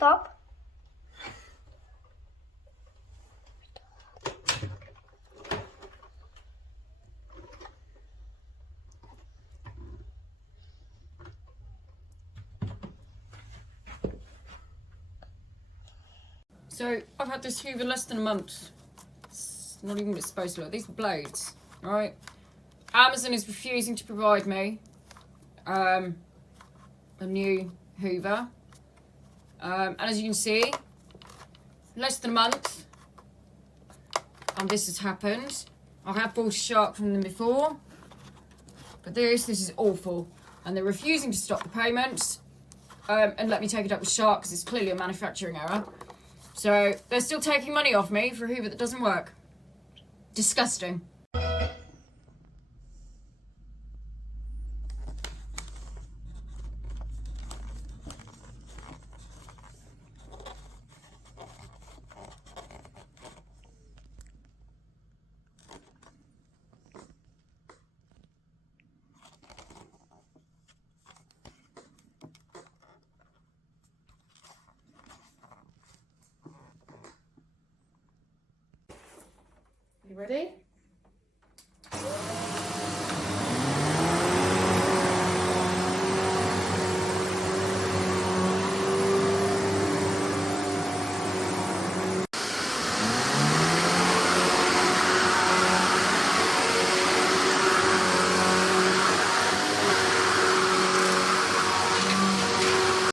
stop. So I've had this Hoover less than a month. It's not even what it's supposed to look. These blades, right? Amazon is refusing to provide me a new Hoover. And as you can see, less than a month, and this has happened. I have bought a shark from them before, but this is awful. And they're refusing to stop the payments and let me take it up with Shark because it's clearly a manufacturing error. So they're still taking money off me for a Hoover that doesn't work. Disgusting. You ready?